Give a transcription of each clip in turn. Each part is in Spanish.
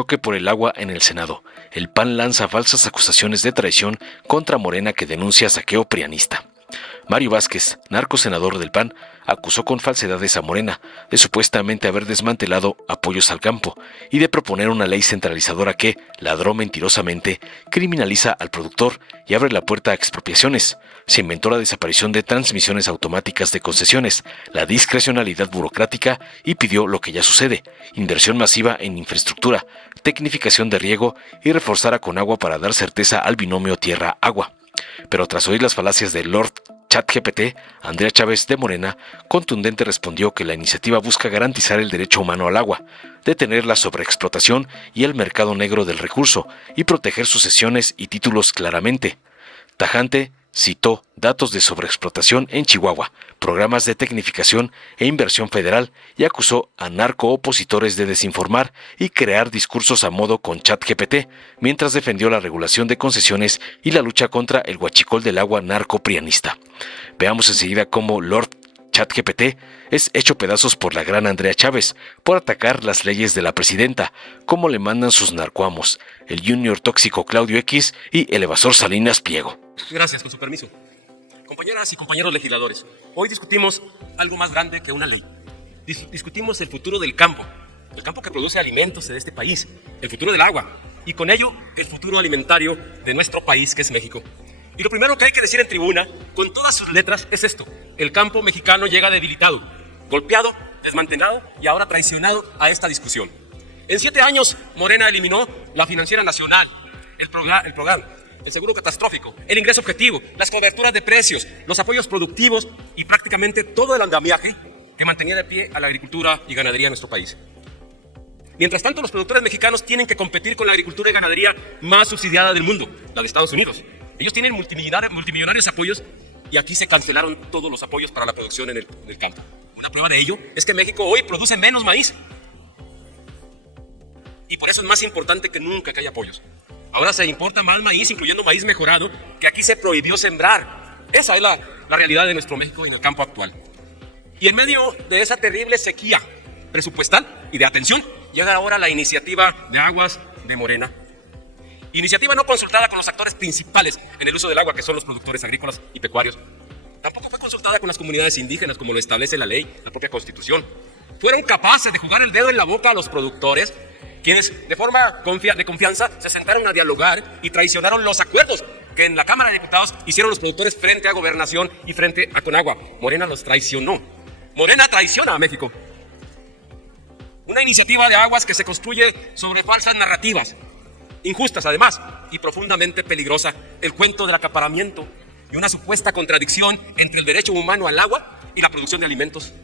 choque por el agua en el Senado. El PAN lanza falsas acusaciones de traición contra Morena que denuncia saqueo prianista. Mario Vázquez, narcosenador del PAN, acusó con falsedades a Morena de supuestamente haber desmantelado apoyos al campo y de proponer una ley centralizadora que, ladró mentirosamente, criminaliza al productor y abre la puerta a expropiaciones. Se inventó la desaparición de transmisiones automáticas de concesiones, la discrecionalidad burocrática y pidió lo que ya sucede: inversión masiva en infraestructura, tecnificación de riego y reforzar a Conagua para dar certeza al binomio tierra-agua. Pero tras oír las falacias de Lord ChatGPT, Andrea Chávez de Morena contundente respondió que la iniciativa busca garantizar el derecho humano al agua, detener la sobreexplotación y el mercado negro del recurso y proteger sucesiones y títulos claramente. Tajante citó datos de sobreexplotación en Chihuahua, programas de tecnificación e inversión federal y acusó a narcoopositores de desinformar y crear discursos a modo con ChatGPT, mientras defendió la regulación de concesiones y la lucha contra el huachicol del agua narcoprianista. Veamos enseguida cómo Lord ChatGPT es hecho pedazos por la gran Andrea Chávez por atacar las leyes de la presidenta, como le mandan sus narcoamos, el junior tóxico Claudio X y el evasor Salinas Pliego. Gracias, con su permiso. Compañeras y compañeros legisladores, hoy discutimos algo más grande que una ley. Discutimos el futuro del campo, el campo que produce alimentos de este país, el futuro del agua y con ello el futuro alimentario de nuestro país, que es México. Y lo primero que hay que decir en tribuna, con todas sus letras, es esto: el campo mexicano llega debilitado, golpeado, desmantelado y ahora traicionado a esta discusión. En 7 años, Morena eliminó la Financiera Nacional, el programa, el seguro catastrófico, el ingreso objetivo, las coberturas de precios, los apoyos productivos y prácticamente todo el andamiaje que mantenía de pie a la agricultura y ganadería en nuestro país. Mientras tanto, los productores mexicanos tienen que competir con la agricultura y ganadería más subsidiada del mundo, la de Estados Unidos. Ellos tienen multimillonarios apoyos y aquí se cancelaron todos los apoyos para la producción en el campo. Una prueba de ello es que México hoy produce menos maíz. Y por eso es más importante que nunca que haya apoyos. Ahora se importa más maíz, incluyendo maíz mejorado, que aquí se prohibió sembrar. Esa es la realidad de nuestro México en el campo actual. Y en medio de esa terrible sequía presupuestal y de atención, llega ahora la iniciativa de aguas de Morena. Iniciativa no consultada con los actores principales en el uso del agua, que son los productores agrícolas y pecuarios. Tampoco fue consultada con las comunidades indígenas, como lo establece la ley, la propia Constitución. Fueron capaces de jugar el dedo en la boca a los productores, quienes de forma de confianza se sentaron a dialogar y traicionaron los acuerdos que en la Cámara de Diputados hicieron los productores frente a Gobernación y frente a Conagua. Morena los traicionó. Morena traiciona a México. Una iniciativa de aguas que se construye sobre falsas narrativas, injustas además, y profundamente peligrosa: el cuento del acaparamiento y una supuesta contradicción entre el derecho humano al agua y la producción de alimentos.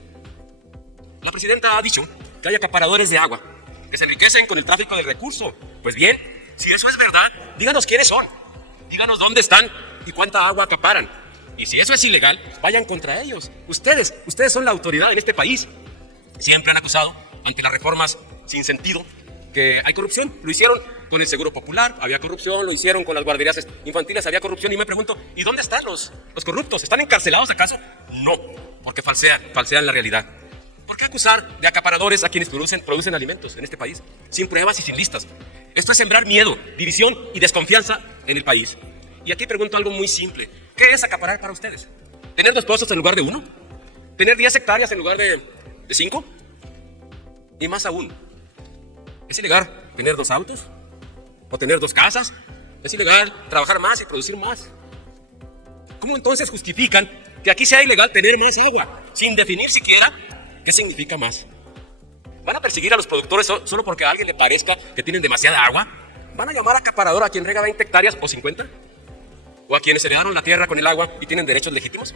La presidenta ha dicho que hay acaparadores de agua que se enriquecen con el tráfico de recursos. Pues bien, si eso es verdad, díganos quiénes son, díganos dónde están y cuánta agua acaparan. Y si eso es ilegal, vayan contra ellos. Ustedes son la autoridad en este país. Siempre han acusado, ante las reformas sin sentido, que hay corrupción. Lo hicieron con el Seguro Popular, había corrupción. Lo hicieron con las guarderías infantiles, había corrupción. Y me pregunto, ¿y dónde están los corruptos? ¿Están encarcelados acaso? No, porque falsean la realidad. ¿Por qué acusar de acaparadores a quienes producen alimentos en este país, sin pruebas y sin listas? Esto es sembrar miedo, división y desconfianza en el país. Y aquí pregunto algo muy simple: ¿qué es acaparar para ustedes? ¿Tener 2 pozos en lugar de 1? ¿Tener 10 hectáreas en lugar de 5? Y más aún, ¿es ilegal tener 2 autos? ¿O tener 2 casas? ¿Es ilegal trabajar más y producir más? ¿Cómo entonces justifican que aquí sea ilegal tener más agua, sin definir siquiera qué significa más? ¿Van a perseguir a los productores solo porque a alguien le parezca que tienen demasiada agua? ¿Van a llamar acaparador a quien rega 20 hectáreas o 50? ¿O a quienes heredaron la tierra con el agua y tienen derechos legítimos?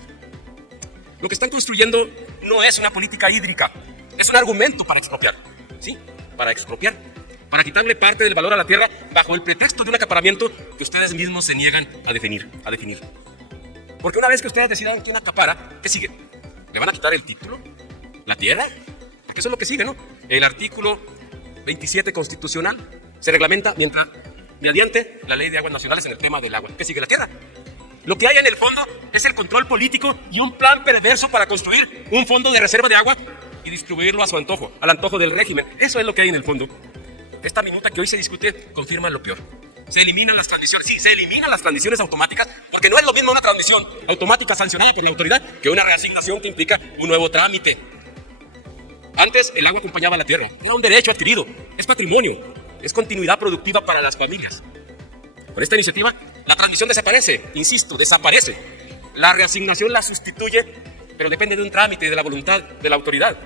Lo que están construyendo no es una política hídrica, es un argumento para expropiar. Sí, para expropiar, para quitarle parte del valor a la tierra bajo el pretexto de un acaparamiento que ustedes mismos se niegan a definir. Porque una vez que ustedes decidan quién acapara, ¿qué sigue? ¿Le van a quitar el título? ¿La tierra? Porque eso es lo que sigue, ¿no? El artículo 27 constitucional se reglamenta mediante la Ley de Aguas Nacionales en el tema del agua. ¿Qué sigue? La tierra. Lo que hay en el fondo es el control político y un plan perverso para construir un fondo de reserva de agua y distribuirlo a su antojo, al antojo del régimen. Eso es lo que hay en el fondo. esta minuta que hoy se discute confirma lo peor. Se eliminan las transmisiones, sí, se eliminan las transmisiones automáticas, porque no es lo mismo una transmisión automática sancionada por la autoridad que una reasignación que implica un nuevo trámite. Antes el agua acompañaba a la tierra, era un derecho adquirido, es patrimonio, es continuidad productiva para las familias. Con esta iniciativa, la transmisión desaparece, insisto, desaparece. La reasignación la sustituye, pero depende de un trámite y de la voluntad de la autoridad.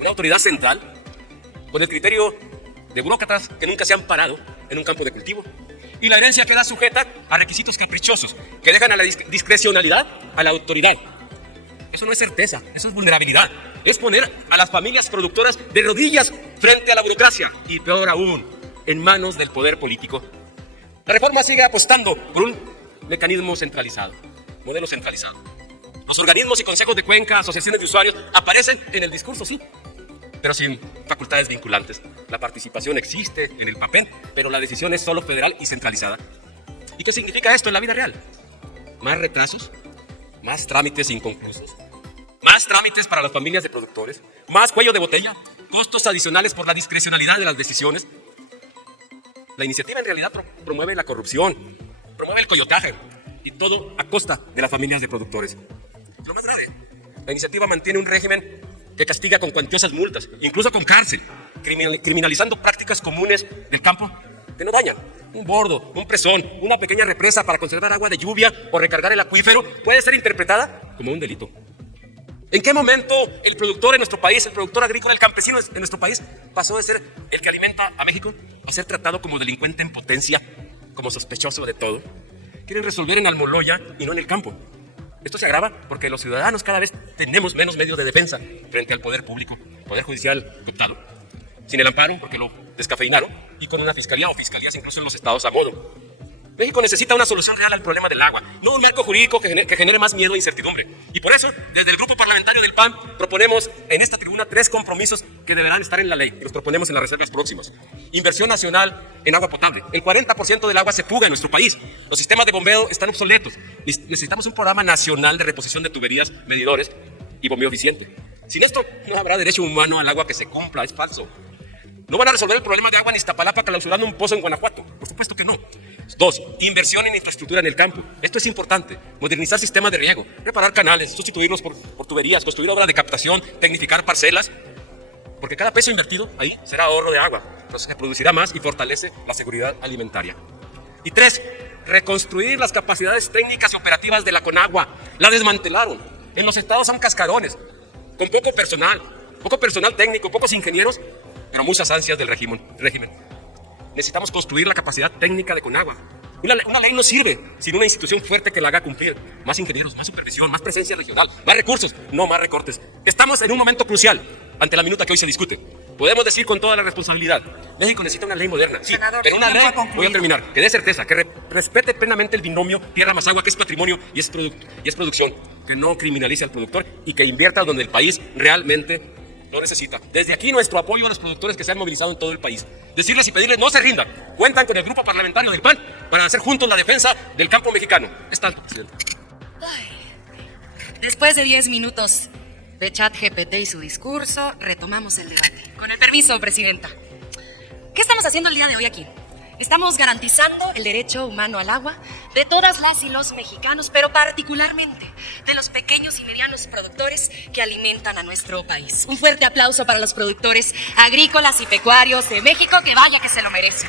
Una autoridad central, con el criterio de burócratas que nunca se han parado en un campo de cultivo. Y la herencia queda sujeta a requisitos caprichosos que dejan a la discrecionalidad a la autoridad. Eso no es certeza, eso es vulnerabilidad. Es poner a las familias productoras de rodillas frente a la burocracia y, peor aún, en manos del poder político. La reforma sigue apostando por un mecanismo centralizado, modelo centralizado. Los organismos y consejos de cuenca, asociaciones de usuarios, aparecen en el discurso, sí, pero sin facultades vinculantes. La participación existe en el papel, pero la decisión es solo federal y centralizada. ¿Y qué significa esto en la vida real? Más retrasos, más trámites inconclusos, más trámites para las familias de productores, más cuello de botella, costos adicionales por la discrecionalidad de las decisiones. La iniciativa en realidad promueve la corrupción, promueve el coyotaje, y todo a costa de las familias de productores. Lo más grave, la iniciativa mantiene un régimen que castiga con cuantiosas multas, incluso con cárcel, criminalizando prácticas comunes del campo que no dañan. Un bordo, un presón, una pequeña represa para conservar agua de lluvia o recargar el acuífero puede ser interpretada como un delito. ¿En qué momento el productor en nuestro país, el productor agrícola, el campesino en nuestro país, pasó de ser el que alimenta a México a ser tratado como delincuente en potencia, como sospechoso de todo? Quieren resolver en Almoloya y no en el campo. Esto se agrava porque los ciudadanos cada vez tenemos menos medios de defensa frente al poder público, poder judicial cooptado, sin el amparo porque lo descafeinaron y con una fiscalía o fiscalías incluso en los estados a modo. México necesita una solución real al problema del agua, no un marco jurídico que genere más miedo e incertidumbre. Y por eso, desde el grupo parlamentario del PAN, proponemos en esta tribuna 3 compromisos que deberán estar en la ley, que los proponemos en las reservas próximas. Inversión nacional en agua potable. El 40% del agua se fuga en nuestro país. Los sistemas de bombeo están obsoletos. Necesitamos un programa nacional de reposición de tuberías, medidores y bombeo eficiente. Sin esto, no habrá derecho humano al agua que se cumpla, es falso. No van a resolver el problema de agua en Iztapalapa clausurando un pozo en Guanajuato. Por supuesto que no. 2. Inversión en infraestructura en el campo. Esto es importante. Modernizar sistemas de riego, reparar canales, sustituirlos por tuberías, construir obras de captación, tecnificar parcelas. Porque cada peso invertido ahí será ahorro de agua. Entonces se producirá más y fortalece la seguridad alimentaria. Y 3. Reconstruir las capacidades técnicas y operativas de la Conagua. La desmantelaron. En los estados son cascarones, con poco personal técnico, pocos ingenieros, pero muchas ansias del régimen. Necesitamos construir la capacidad técnica de Conagua. Una ley no sirve sin una institución fuerte que la haga cumplir. Más ingenieros, más supervisión, más presencia regional, más recursos, no más recortes. Estamos en un momento crucial ante la minuta que hoy se discute. Podemos decir con toda la responsabilidad, México necesita una ley moderna, sí, pero una ley, voy a terminar, que dé certeza, que respete plenamente el binomio tierra más agua, que es patrimonio y es producción, que no criminalice al productor y que invierta donde el país realmente lo necesita. Desde aquí nuestro apoyo a los productores que se han movilizado en todo el país. Decirles y pedirles no se rindan. Cuentan con el grupo parlamentario del PAN para hacer juntos la defensa del campo mexicano. Es tanto, presidente. Después de 10 minutos de ChatGPT y su discurso, retomamos el debate. Con el permiso, presidenta. ¿Qué estamos haciendo el día de hoy aquí? Estamos garantizando el derecho humano al agua de todas las y los mexicanos, pero particularmente de los pequeños y medianos productores que alimentan a nuestro país. Un fuerte aplauso para los productores agrícolas y pecuarios de México, que vaya que se lo merecen.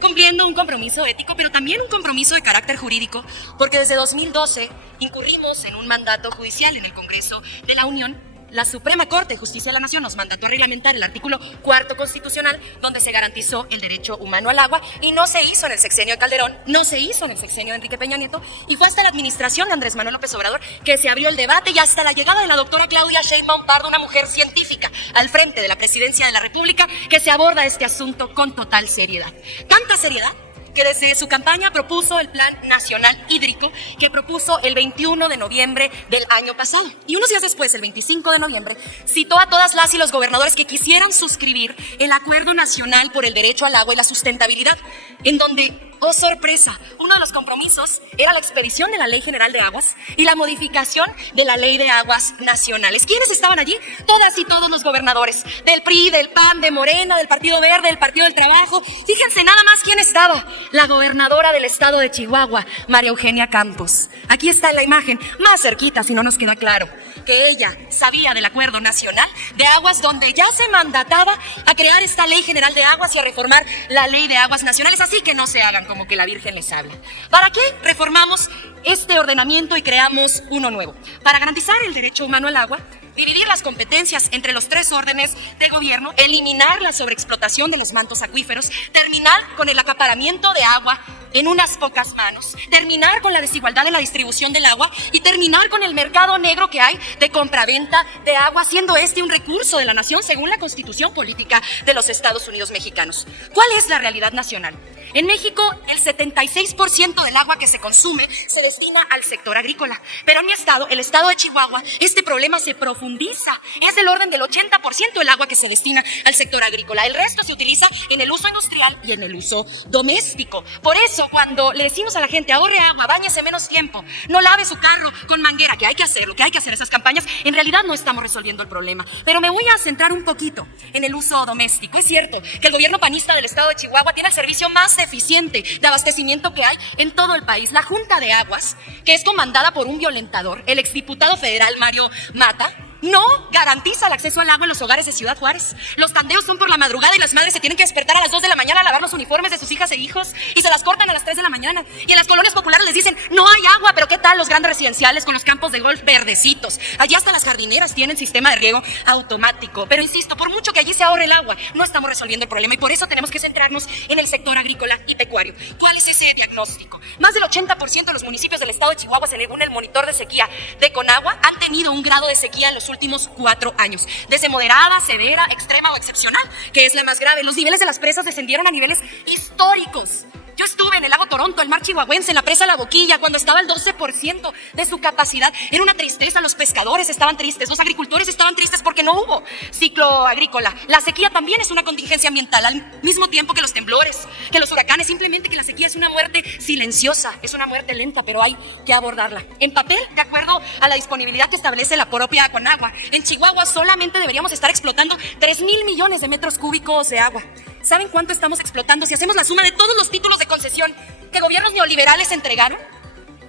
Cumpliendo un compromiso ético, pero también un compromiso de carácter jurídico, porque desde 2012 incurrimos en un mandato judicial en el Congreso de la Unión. La Suprema Corte de Justicia de la Nación nos mandató a reglamentar el artículo 4 constitucional, donde se garantizó el derecho humano al agua, y no se hizo en el sexenio de Calderón, no se hizo en el sexenio de Enrique Peña Nieto, y fue hasta la administración de Andrés Manuel López Obrador que se abrió el debate, y hasta la llegada de la doctora Claudia Sheinbaum Pardo, una mujer científica al frente de la Presidencia de la República, que se aborda este asunto con total seriedad. Tanta seriedad que desde su campaña propuso el Plan Nacional Hídrico, que propuso el 21 de noviembre del año pasado. Y unos días después, el 25 de noviembre, citó a todas las y los gobernadores que quisieran suscribir el Acuerdo Nacional por el Derecho al Agua y la Sustentabilidad, en donde Oh, sorpresa, uno de los compromisos era la expedición de la Ley General de Aguas y la modificación de la Ley de Aguas Nacionales. ¿Quiénes estaban allí? Todas y todos los gobernadores, del PRI, del PAN, de Morena, del Partido Verde, del Partido del Trabajo. Fíjense nada más quién estaba. La gobernadora del estado de Chihuahua, María Eugenia Campos. Aquí está en la imagen, más cerquita si no nos queda claro, que ella sabía del Acuerdo Nacional de Aguas, donde ya se mandataba a crear esta Ley General de Aguas y a reformar la Ley de Aguas Nacionales, así que no se hagan como que la Virgen les habla. ¿Para qué reformamos este ordenamiento y creamos uno nuevo? Para garantizar el derecho humano al agua, dividir las competencias entre los tres órdenes de gobierno, eliminar la sobreexplotación de los mantos acuíferos, terminar con el acaparamiento de agua en unas pocas manos, terminar con la desigualdad en la distribución del agua y terminar con el mercado negro que hay de compraventa de agua, siendo este un recurso de la nación según la Constitución Política de los Estados Unidos Mexicanos. ¿Cuál es la realidad nacional? En México, el 76% del agua que se consume se destina al sector agrícola, pero en mi estado, el estado de Chihuahua, este problema se profundiza. Es del orden del 80% del agua que se destina al sector agrícola. El resto se utiliza en el uso industrial y en el uso doméstico. Por eso, cuando le decimos a la gente, ahorre agua, báñese menos tiempo, no lave su carro con manguera, que hay que hacer, lo que hay que hacer esas campañas, en realidad no estamos resolviendo el problema. Pero me voy a centrar un poquito en el uso doméstico. Es cierto que el gobierno panista del estado de Chihuahua tiene el servicio más eficiente de abastecimiento que hay en todo el país. La Junta de Aguas, que es comandada por un violentador, el exdiputado federal Mario Mata, no garantiza el acceso al agua en los hogares de Ciudad Juárez. Los tandeos son por la madrugada y las madres se tienen que despertar a las 2 de la mañana a lavar los uniformes de sus hijas e hijos y se las cortan a las 3 de la mañana. Y en las colonias populares les dicen, no hay agua, pero ¿qué tal los grandes residenciales con los campos de golf verdecitos? Allí hasta las jardineras tienen sistema de riego automático. Pero insisto, por mucho que allí se ahorre el agua, no estamos resolviendo el problema y por eso tenemos que centrarnos en el sector agrícola y pecuario. ¿Cuál es ese diagnóstico? Más del 80% de los municipios del estado de Chihuahua, según el monitor de sequía de Conagua, han tenido un grado de sequía en los últimos 4 años, desde moderada, severa, extrema o excepcional, que es la más grave. Los niveles de las presas descendieron a niveles históricos. Yo estuve en el lago Toronto, el mar chihuahuense, en la presa La Boquilla, cuando estaba el 12% de su capacidad. Era una tristeza, los pescadores estaban tristes, los agricultores estaban tristes porque no hubo ciclo agrícola. La sequía también es una contingencia ambiental, al mismo tiempo que los temblores, que los huracanes, simplemente que la sequía es una muerte silenciosa, es una muerte lenta, pero hay que abordarla. En papel, de acuerdo a la disponibilidad que establece la propia Conagua, en Chihuahua solamente deberíamos estar explotando 3,000 millones de metros cúbicos de agua. ¿Saben cuánto estamos explotando si hacemos la suma de todos los títulos de concesión que gobiernos neoliberales entregaron?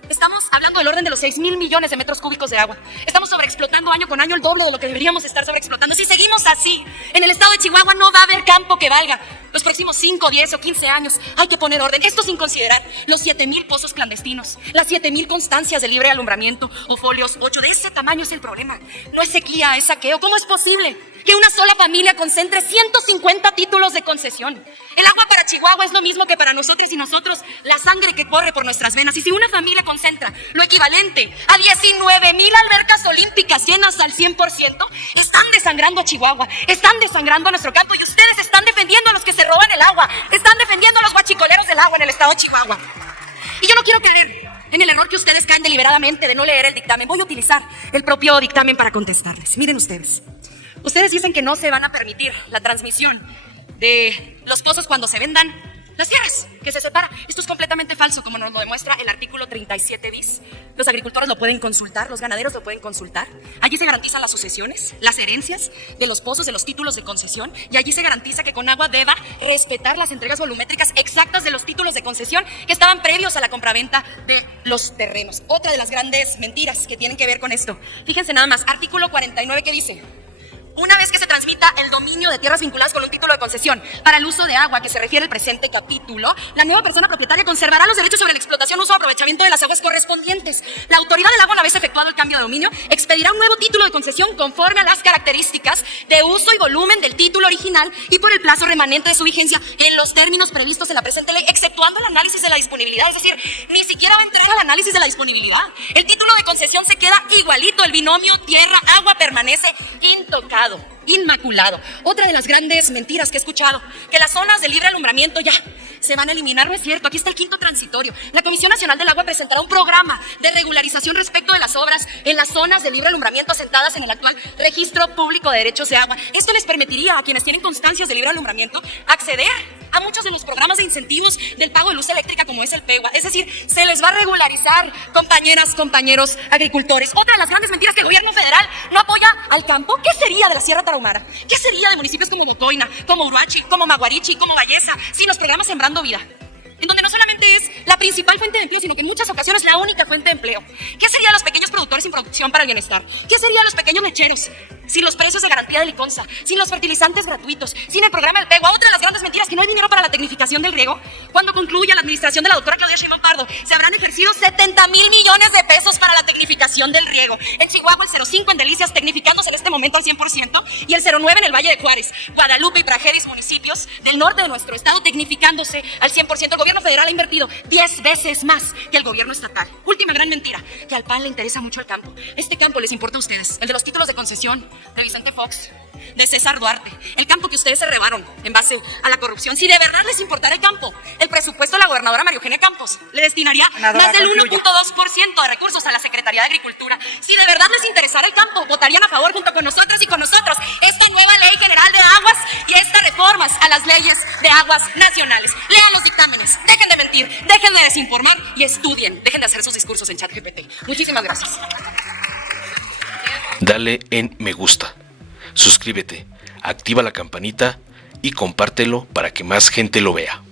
Estamos hablando del orden de los 6,000 millones de metros cúbicos de agua. Estamos sobreexplotando año con año el doble de lo que deberíamos estar sobreexplotando. Si seguimos así, en el estado de Chihuahua no va a haber campo que valga. Los próximos 5, 10 o 15 años hay que poner orden. Esto sin considerar los 7,000 pozos clandestinos, las 7,000 constancias de libre alumbramiento o folios 8. De ese tamaño es el problema. No es sequía, es saqueo. ¿Cómo es posible que una sola familia concentre 150 títulos de concesión? El agua para Chihuahua es lo mismo que para nosotros y nosotros la sangre que corre por nuestras venas. Y si una familia concentra lo equivalente a 19,000 albercas olímpicas llenas al 100%, están desangrando a Chihuahua, están desangrando a nuestro campo y ustedes están defendiendo a los que se roban el agua, están defendiendo a los guachicoleros del agua en el estado de Chihuahua. Y yo no quiero caer en el error que ustedes caen deliberadamente de no leer el dictamen. Voy a utilizar el propio dictamen para contestarles. Miren ustedes. Ustedes dicen que no se van a permitir la transmisión de los pozos cuando se vendan las tierras, que se separa. Esto es completamente falso, como nos lo demuestra el artículo 37 bis. Los agricultores lo pueden consultar, los ganaderos lo pueden consultar. Allí se garantizan las sucesiones, las herencias de los pozos, de los títulos de concesión, y allí se garantiza que Conagua deba respetar las entregas volumétricas exactas de los títulos de concesión que estaban previos a la compraventa de los terrenos. Otra de las grandes mentiras que tienen que ver con esto. Fíjense nada más, artículo 49, ¿qué dice? Una vez que se transmita el dominio de tierras vinculadas con un título de concesión para el uso de agua que se refiere al presente capítulo, la nueva persona propietaria conservará los derechos sobre la explotación, uso o aprovechamiento de las aguas correspondientes. La autoridad del agua, una vez efectuado el cambio de dominio, expedirá un nuevo título de concesión conforme a las características de uso y volumen del título original y por el plazo remanente de su vigencia en los términos previstos en la presente ley, exceptuando el análisis de la disponibilidad. Es decir, ni siquiera va a entrar al análisis de la disponibilidad. El título de concesión se queda igualito, el binomio tierra-agua permanece intocado, inmaculado. Otra de las grandes mentiras que he escuchado, que las zonas de libre alumbramiento ya se van a eliminar. No es cierto, aquí está el quinto transitorio. La Comisión Nacional del Agua presentará un programa de regularización respecto de las obras en las zonas de libre alumbramiento asentadas en el actual Registro Público de Derechos de Agua. Esto les permitiría a quienes tienen constancias de libre alumbramiento acceder a muchos de los programas de incentivos del pago de luz eléctrica como es el PEGUA. Es decir, se les va a regularizar, compañeras, compañeros agricultores. Otra de las grandes mentiras, que el gobierno federal no apoya al campo. ¿Qué sería de la Sierra Tarahumara? ¿Qué sería de municipios como Bocoina, como Uruachi, como Maguarichi, como Valleza, sin los programas Sembrando Vida? En donde no solamente es la principal fuente de empleo, sino que en muchas ocasiones la única fuente de empleo. ¿Qué sería de los pequeños productores sin producción para el bienestar? ¿Qué sería de los pequeños lecheros sin los precios de garantía de Liconza, sin los fertilizantes gratuitos, sin el programa del PEGUA? Otra de las grandes mentiras, que no hay dinero para la tecnificación del riego. Cuando concluya la administración de la doctora Claudia Sheinbaum Pardo, se habrán ejercido 70,000 millones de pesos para la tecnificación del riego. En Chihuahua, el 05 en Delicias, tecnificándose en este momento al 100%, y el 09 en el Valle de Juárez, Guadalupe y Prajeris, municipios del norte de nuestro estado, tecnificándose al 100%. El gobierno federal ha invertido 10 veces más que el gobierno estatal. Última gran mentira, que al PAN le interesa mucho el campo. Este campo les importa a ustedes, el de los títulos de concesión, de Vicente Fox, de César Duarte, el campo que ustedes se robaron en base a la corrupción. Si de verdad les importara el campo, el presupuesto de la gobernadora María Eugenia Campos le destinaría más del 1.2% de recursos a la Secretaría de Agricultura. Si de verdad les interesara el campo, votarían a favor junto con nosotros y con nosotros esta nueva Ley General de Aguas y estas reformas a las leyes de aguas nacionales. Lean los dictámenes, dejen de mentir, dejen de desinformar y estudien, dejen de hacer sus discursos en ChatGPT. Muchísimas gracias. Dale en me gusta, suscríbete, activa la campanita y compártelo para que más gente lo vea.